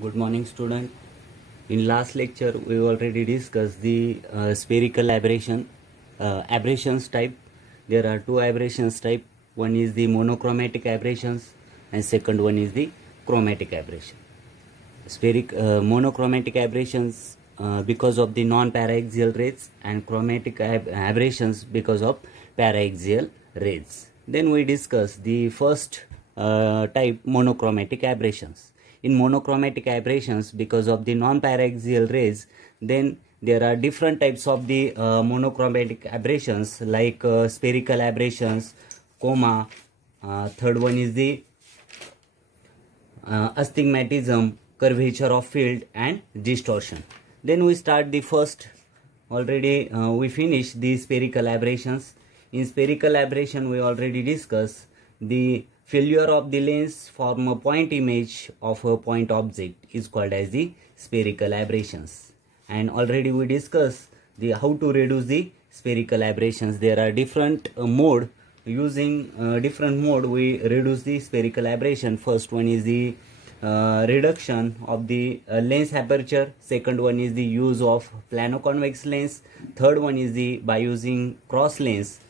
Good morning, student. In last lecture, we already discussed the spherical aberrations type. There are two aberrations type. One is the monochromatic aberrations, and second one is the chromatic aberration. Monochromatic aberrations because of the non-paraxial rays, and chromatic aberrations because of paraxial rays. Then we discuss the first type, monochromatic aberrations. In monochromatic aberrations, because of the non-paraxial rays, then there are different types of the monochromatic aberrations, like spherical aberrations, coma. Third one is the astigmatism, curvature of field, and distortion. Then we start the first. Already we finished the spherical aberrations. In spherical aberration, we already discussed the failure of the lens form a point image of a point object is called as the spherical aberrations. And already we discussed the how to reduce the spherical aberrations. There are different mode. Using different mode, we reduce the spherical aberration. First one is the reduction of the lens aperture. Second one is the use of plano-convex lens. Third one is the by using cross lens.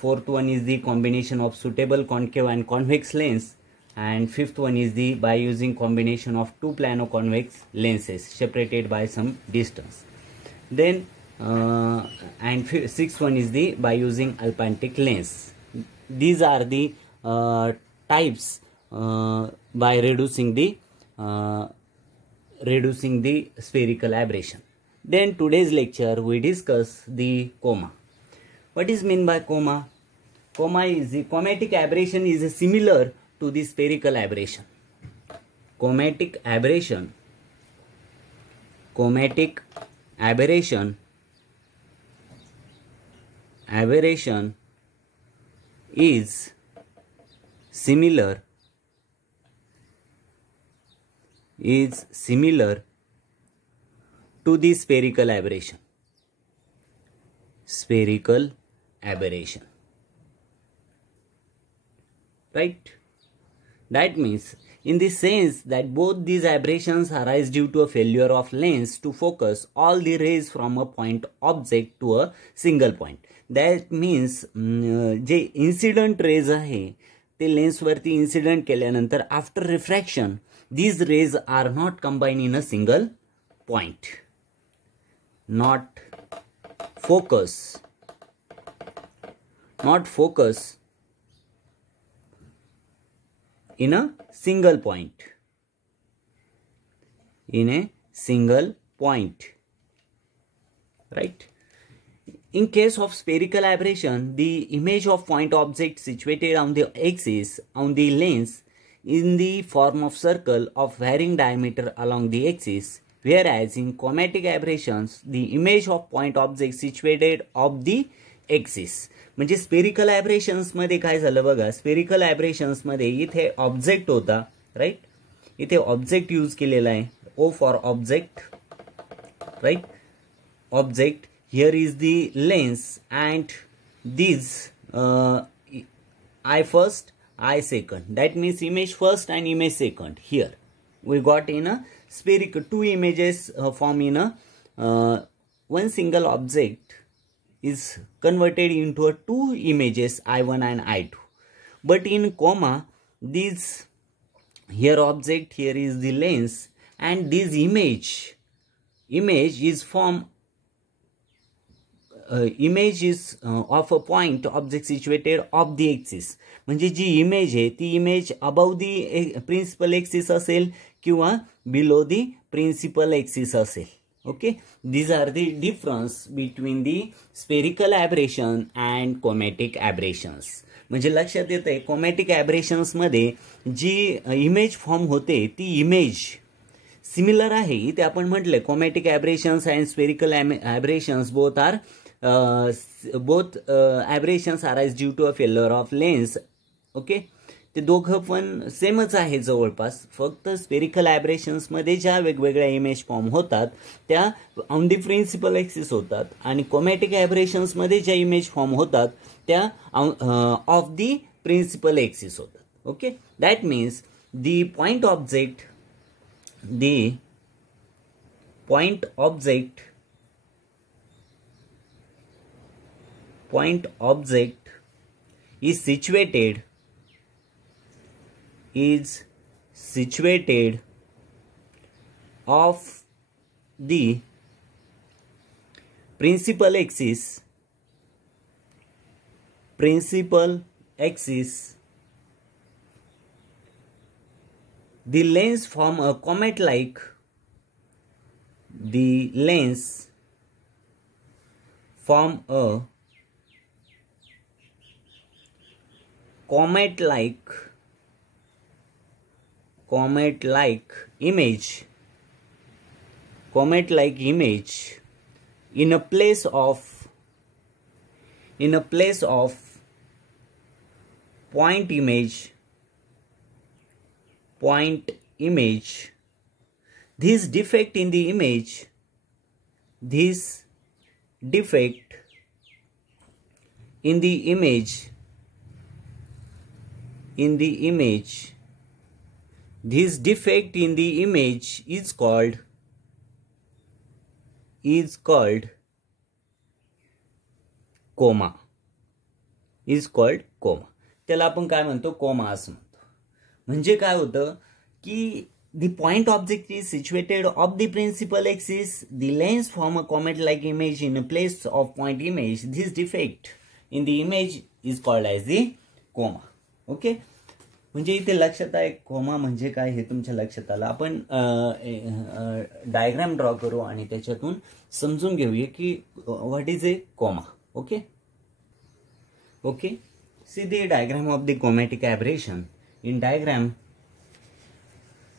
Fourth one is the combination of suitable concave and convex lens. And fifth one is the by using combination of two plano-convex lenses separated by some distance. Then sixth one is the by using alpantic lens. These are the types by reducing the spherical aberration. Then today's lecture we discuss the coma. What is meant by coma? Coma is the chromatic aberration is similar to the spherical aberration. Chromatic aberration is similar to the spherical aberration. Right? That means in the sense that both these aberrations arise due to a failure of lens to focus all the rays from a point object to a single point. That means J incident rays आहे ते lens वरती incident केल्यानंतर after refraction these rays are not combined in a single point. Not focus in a single point. Right? In case of spherical aberration, the image of point object situated on the axis on the lens in the form of circle of varying diameter along the axis, whereas in chromatic aberrations the image of point object situated off the axis. म्हणजे spherical ॲब्रेशन्स मध्ये काय झालं बघा, spherical ॲब्रेशन्स मध्ये इथे object होता, right. इथे object use केलेला आहे, O for object, right. Object here is the lens and this I first, I second. That means image first and image second. Here we got in a spherical two images form in a one single object is converted into a two images, I1 and I2. But in coma, this here object, here is the lens, and this image is from image is of a point object situated off the axis. म्हणजे जी image आहे ती image above the principal axis असेल किंवा below the principal axis असेल. Okay, these are the difference between the spherical aberration and chromatic aberrations. म्हणजे लक्षात येते chromatic aberrations मध्ये जी इमेज फॉर्म होते ती इमेज सिमिलर आहे. इथे आपण म्हटले chromatic aberrations and spherical aberrations both aberrations arise due to a failure of lens. Okay, ते दोघं पण सेमच आहे जवळपास. फक्त स्पेरिकल ॲब्रेशन्स मध्ये ज्या वेगवेगळ्या इमेज फॉर्म होतात त्या ऑन दी प्रिन्सिपल एक्सिस होतात, आणि क्रोमॅटिक ॲब्रेशन्स मध्ये ज्या इमेज फॉर्म होतात त्या ऑफ दी प्रिन्सिपल एक्सिस होतात. Okay, that means the point object the point object is situated off the principal axis the lens form a comet-like image in a place of point image. This defect in the image is called coma. त्याला आपण काय म्हणतो, coma असं म्हणतो. म्हणजे काय होतं की the point object is situated off the principal axis, the lens form a comet like image in a place of point image. This defect in the image is called as the coma. Okay, म्हणजे इथे लक्षात आहे coma म्हणजे काय हे तुमच्या लक्षात आलं. आपण डायग्राम ड्रॉ करू आणि त्याच्यातून समजून घेऊया की what is a coma. Okay, see the diagram of the chromatic aberration. In diagram,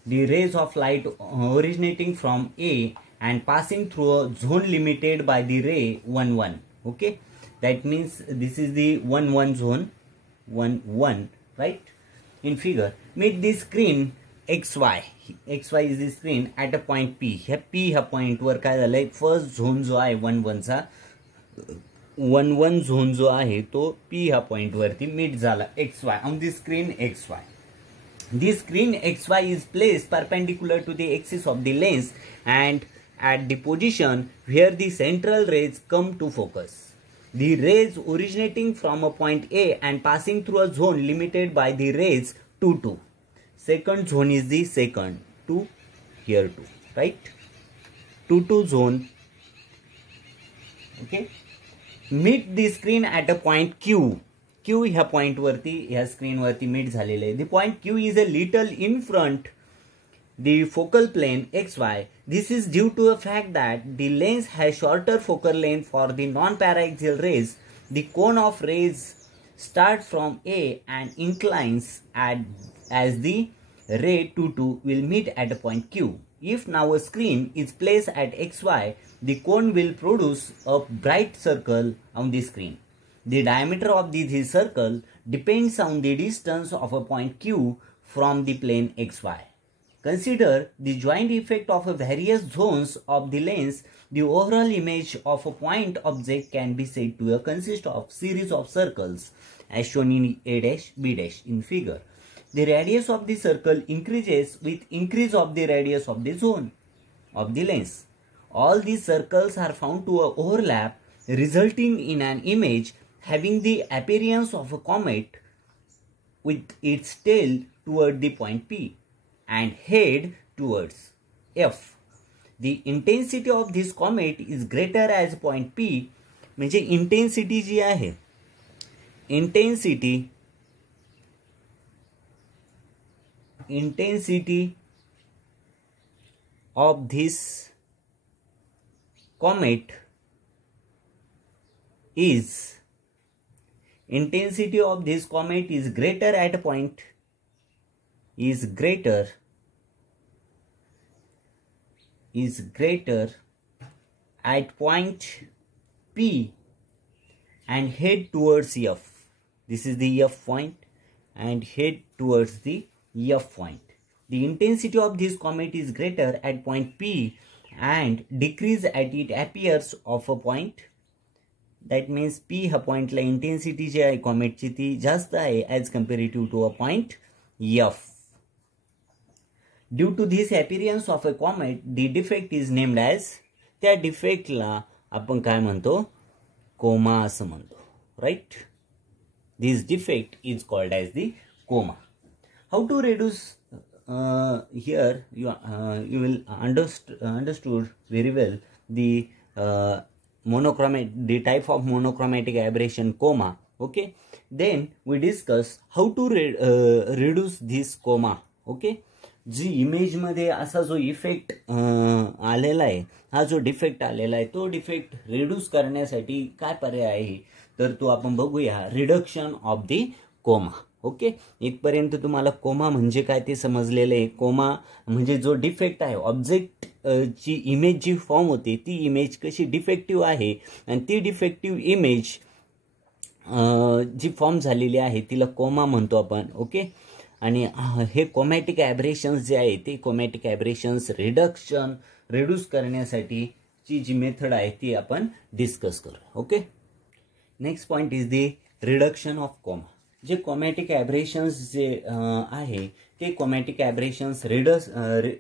the rays of light originating from A and passing through a zone limited by the ray 1 1. Okay, that means this is the 1 1 zone, 1 1, right? In figure, meet the screen XY is the screen at a point P. ह्या P ह्या point वर काय झालंय, first zone जो आहे 1 1 चा 1 1 zone जो आहे तो P ह्या पॉइंट वरती मीट झाला XY on the screen XY. This screen XY is placed perpendicular to the axis of the lens and at the position where the central rays come to focus. The rays originating from a point A and passing through a zone limited by the rays 2 2. Second zone is the second 2 here 2, right? 2 2 zone. Okay. Meet the screen at a point Q. Q ह्या point वरती ह्या screen वरती meet झालेले आहे. The point Q is a little in front the focal plane XY. This is due to the fact that the lens has shorter focal length for the non-paraxial rays. The cone of rays starts from A and inclines as the ray 2 2 will meet at a point Q. If now a screen is placed at XY, the cone will produce a bright circle on the screen. The diameter of this circle depends on the distance of a point Q from the plane XY. Consider the joint effect of various zones of the lens. The overall image of a point object can be said to consist of series of circles as shown in A dash B dash in figure. The radius of the circle increases with increase of the radius of the zone of the lens. All these circles are found to overlap, resulting in an image having the appearance of a comet with its tail toward the point P and head towards F. The intensity of this comet is greater as point P. म्हणजे intensity जी आहे, intensity of this comet is greater at point P and head towards F. This is the F point and head towards the F point. The intensity of this comet is greater at point P and decrease at it appears of a point. That means P ह्या पॉइंटला intensity जी आहे कॉमेटची ती जास्त आहे as comparative to a point F. Due to this appearance of a comet the defect is named as, त्या डिफेक्टला आपण काय म्हणतो, कोमा असं म्हणतो, right. This defect is called as the coma. How to reduce, here you will understood very well the the type of monochromatic aberration coma. Okay, then we discuss how to reduce this coma. Okay, जी image मध्ये असा जो effect आलेला आहे, हा जो defect आलेला आहे, तो डिफेक्ट रिड्यूस करण्यासाठी काय पर्याय आहे, तर तो आपण बघूया, reduction of the coma. Okay, इथपर्यंत तुम्हाला कोमा म्हणजे काय ते समजलेलं आहे. कोमा म्हणजे जो डिफेक्ट आहे, ऑब्जेक्ट ची इमेज जी फॉर्म होते, ती इमेज कशी डिफेक्टिव्ह आहे, आणि ती डिफेक्टिव्ह इमेज जी फॉर्म झालेली आहे तिला कोमा म्हणतो आपण. ओके, आणि हे कोमॅटिक ॲब्रेशन्स जे आहे, ते कोमॅटिक ॲब्रेशन्स रिड्यूस करण्यासाठीची जी मेथड आहे ती आपण डिस्कस करू. Okay, next point is the reduction of coma. जे कोमॅटिक ॲब्रेशन्स जे आहे, ते comatic aberrations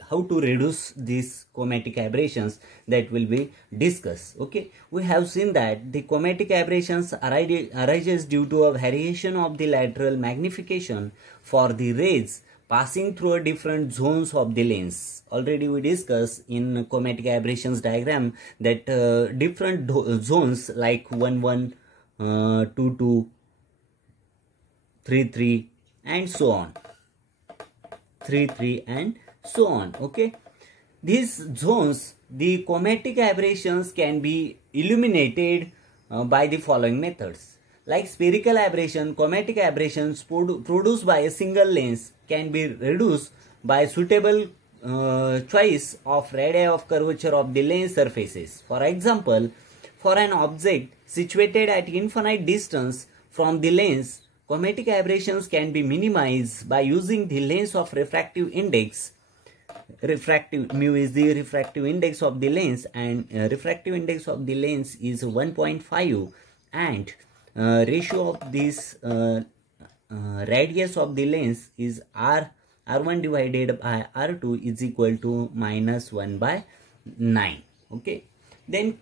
how to reduce this comatic aberrations, that will be discuss. Okay, we have seen that the comatic aberrations arises due to a variation of the lateral magnification for the rays passing through a different zones of the lens. Already we discussed in chromatic aberrations diagram that different zones like 1 1, 2 2, 3 3 and so on, 3 3 and so on. Okay, these zones, the chromatic aberrations can be illuminated by the following methods. Like spherical aberration, chromatic aberrations produced by a single lens can be reduced by suitable choice of radii of curvature of the lens surfaces. For example, for an object situated at infinite distance from the lens, chromatic aberrations can be minimized by using the lens of refractive index. Refractive mu is the refractive index of the lens, and refractive index of the lens is 1.5, and ratio of this radius of the lens is R1 divided by R2 is equal to -1/9. Okay, then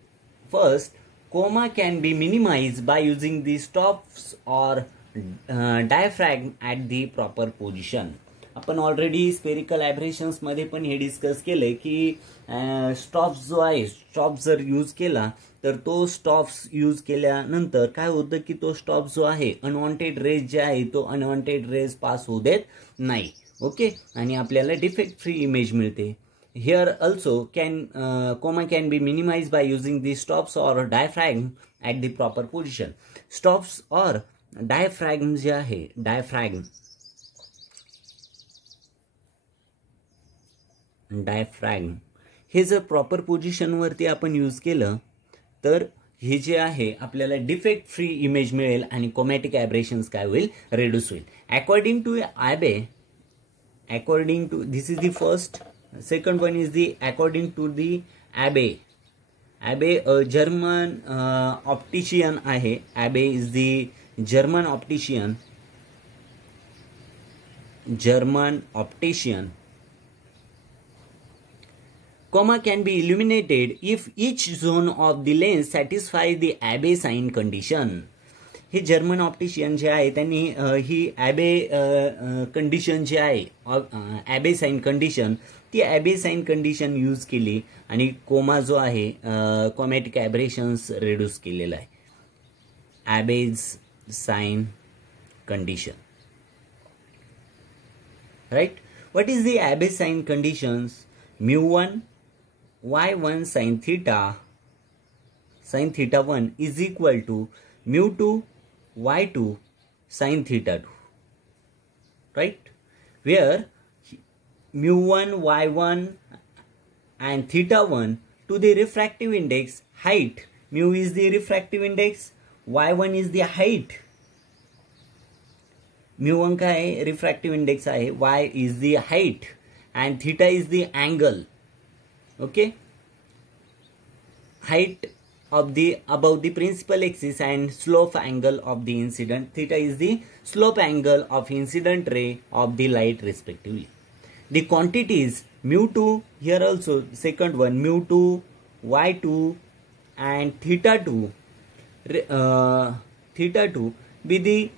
first, coma can be minimized by using the stops or diaphragm at the proper position. आपण already spherical ॲब्रेशन्स मध्ये पण हे discuss केलंय की stops जो आहे, stops जर use केला तर तो स्टॉप्स यूज केल्यानंतर काय होतं की तो स्टॉप जो आहे, अनवॉन्टेड रेज जे आहे, तो अनवॉन्टेड रेज पास होऊ देत नाही. ओके, आणि आपल्याला डिफेक्ट फ्री इमेज मिळते. Here also coma can be minimize by using the stops or diaphragm at the proper position. Stops or diaphragm जे आहे, डायफ्रॅग्म हे जर प्रॉपर पोझिशनवरती आपण यूज केलं तर हे जे आहे आपल्याला डिफेक्ट फ्री इमेज मिळेल आणि कोमॅटिक ॲब्रेशन्स काय होईल, रिड्यूस होईल. According to this is the first. Second one is the according to the Abbe German optician आहे. Abbe is the German optician. Coma can be illuminated if each zone of the lens satisfies the Abbe sign condition. हे German optician जे आहे त्यांनी ही ॲबे condition जी आहे, ॲबे sign condition, ती ॲबे sign condition use केली आणि coma जो आहे, कोमॅटिक ॲब्रेशन्स रिड्यूस केलेला आहे. Abbe's sign condition, right. What is the Abbe sign conditions? μ1 y1 sin theta 1 is equal to μ2 y2 sin theta 2, right, where μ1 y1 and theta 1 to the refractive index height. Mu is the refractive index, y1 is the height. μ1 का है refractive index आहे, y is the height and theta is the angle. Okay, height of the above the principal axis and slope angle of the incident. Theta is the slope angle of incident ray of the light respectively. The quantities mu2, here also second one, mu2, y2 and theta2 be the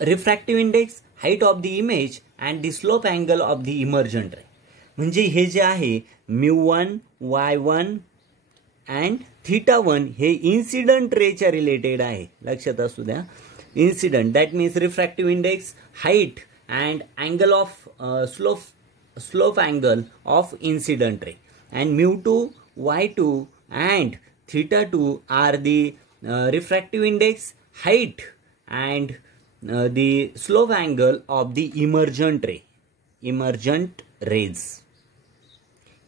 refractive index, height of the image and the slope angle of the emergent ray. म्हणजे हे जे आहे mu1, y1 and θ1 हे incident रेच्या related आहे, लक्षात असू द्या. Incident that means refractive index, height and angle of slope angle of incident ray. And mu2, y2 and θ2 are the refractive index, height and the slope angle of the emergent ray.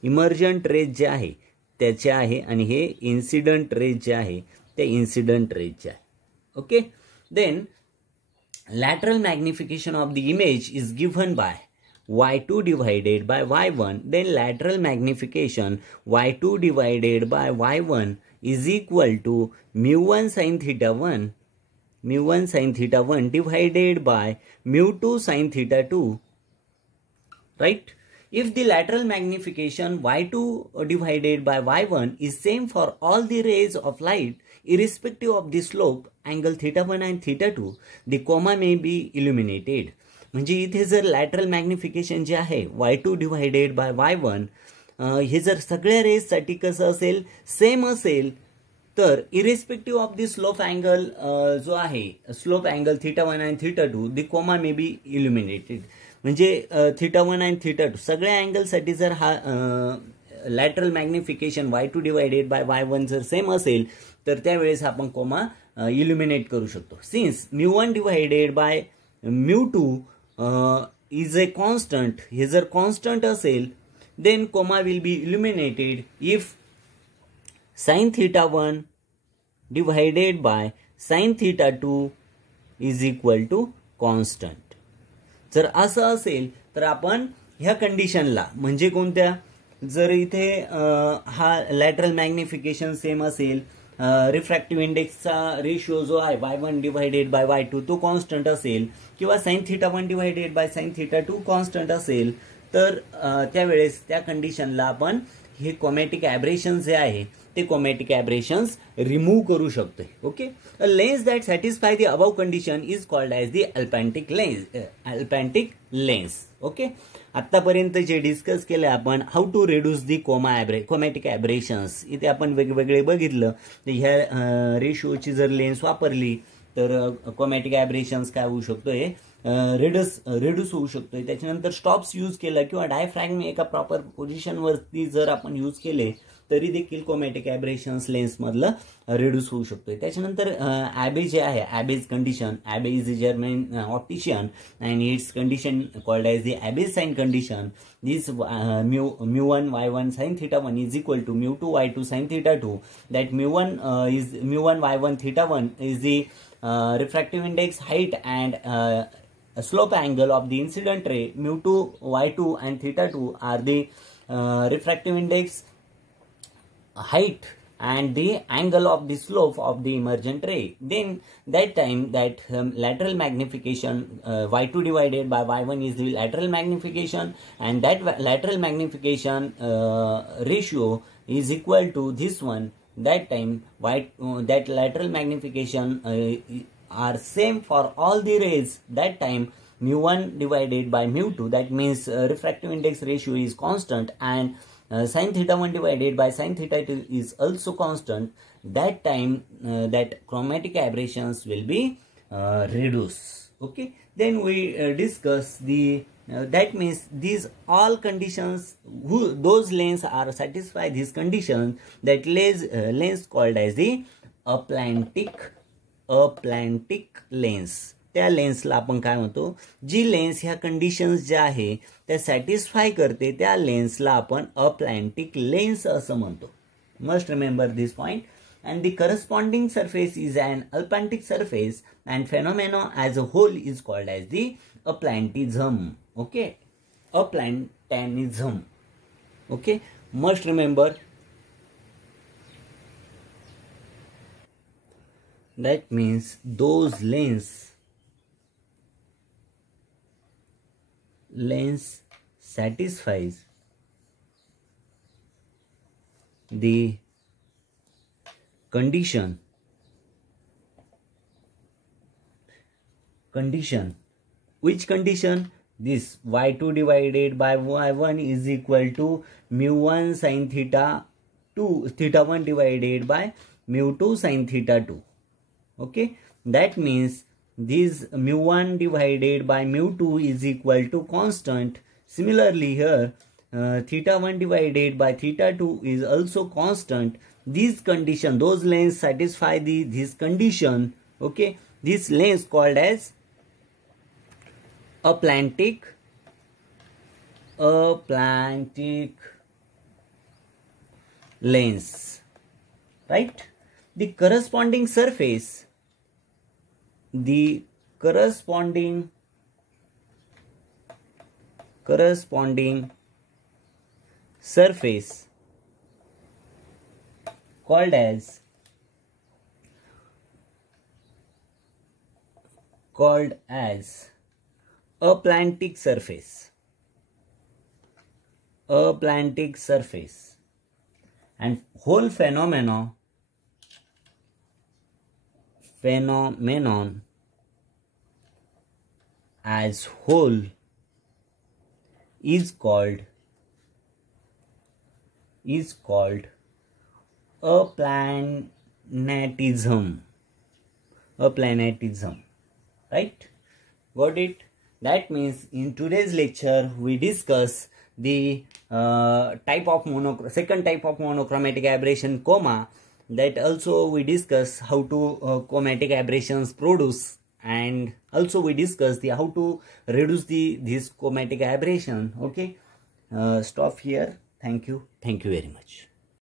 Emergent rays जे आहे त्याचे आहे आणि हे incident raise जे आहे ते incident रेजचे आहे. Okay. Then lateral magnification of the image is given by y2 divided by y1. Then lateral magnification y2 divided by y1 is equal to mu1 sin theta 1 divided by mu2 sin theta 2, right? If the lateral magnification y2 divided by y1 is same for all the rays of light irrespective of the slope angle theta 1 and theta 2, the comma may be illuminated. म्हणजे इथे जर lateral magnification जे आहे y2 divided by y1 हे जर सगळ्या रेजसाठी कसं असेल, same असेल, तर irrespective of the slope angle जो आहे स्लोप अँगल थीटा 1 आणि theta 2 the coma may be illuminated. म्हणजे थीटा 1 आणि थीटा 2 सगळ्या अँगलसाठी जर हा lateral magnification y2 divided by y1 जर सेम असेल तर त्यावेळेस आपण कोमा इल्युमिनेट करू शकतो. Since mu1 divided by mu2 is a constant, हे जर कॉन्स्टंट असेल then coma will be illuminated if sin theta 1 divided by sin theta 2 is equal to constant. जर असं असेल तर आपण ह्या कंडिशनला म्हणजे कोणत्या, जर इथे हा लॅटरल मॅग्निफिकेशन सेम असेल, रिफ्रॅक्टिव्ह इंडेक्सचा रेशिओ जो आहे y1 डिवायडेड बाय y2 तो कॉन्स्टंट असेल, किंवा sin theta 1 divided by sin theta 2 constant असेल, तर त्यावेळेस त्या कंडिशनला आपण हे क्रोमॅटिक ॲब्रेशन जे आहे ते क्रोमॅटिक ॲब्रेशन्स रिमूव्ह करू शकतो. Okay. A lens that satisfy the above condition is called as the aplanatic lens. Okay. आतापर्यंत जे डिस्कस केलं आपण how to reduce the chromatic aberrations, इथे आपण वेगवेगळे बघितलं. ह्या रेशिओची जर लेन्स वापरली तर क्रोमॅटिक ॲब्रेशन्स काय होऊ शकतोय, रिड्यूस होऊ शकतोय. त्याच्यानंतर स्टॉप्स यूज केलं किंवा डायफ्रॅग्म एका प्रॉपर पोझिशनवरती जर आपण यूज केले तरी देखील क्रोमॅटिक ॲब्रेशन्स लेन्समधलं रिड्यूस होऊ शकतोय. त्याच्यानंतर ॲबे जे आहे, Abbe's condition, Abbe is a German optician and its condition called as the Abbe's sign condition. This mu1 y1 sin theta 1 is equal to mu2 y2 sin theta 2. That mu1 y1 theta 1 is the refractive index, height and slope angle of the incident ray. mu2 y2 and theta 2 are the refractive index, height and the angle of the slope of the emergent ray. Then that time that lateral magnification y2 divided by y1 is the lateral magnification, and that lateral magnification ratio is equal to this one. That time that lateral magnification are same for all the rays. That time mu1 divided by mu2, that means refractive index ratio is constant, and sin theta 1 divided by sin theta 2 is also constant. That time that chromatic aberrations will be reduced. Okay. Then we discuss the that means these all conditions, those lanes are satisfy these conditions, that lens called as the aplantic lens. त्या लेन्सला आपण काय म्हणतो, जी lens ह्या conditions ज्या आहे त्या satisfy करते त्या लेन्सला आपण अप्लांटिक लेन्स असं म्हणतो. Must remember this point. And the corresponding surface is an aplanatic surface and phenomenon as a whole is called as the aplanatism. Okay. Aplanatism. Okay. Must remember. That means those lens satisfies the condition which condition? This y2 divided by y1 is equal to mu1 sin theta 2 theta 1 divided by mu2 sin theta 2. Okay, that means this mu1 divided by mu2 is equal to constant. Similarly here theta 1 divided by theta 2 is also constant. This condition, those lengths satisfy this condition. Okay, this length called as Aplantic lengths, right? The corresponding surface called as Aplantic surface, and whole phenomenon as whole is called aplanatism, right? Got it? That means in today's lecture we discuss the second type of monochromatic aberration, coma. That also we discuss how to chromatic aberrations produce, and also we discuss the how to reduce this chromatic aberration. Okay, stop here. Thank you very much.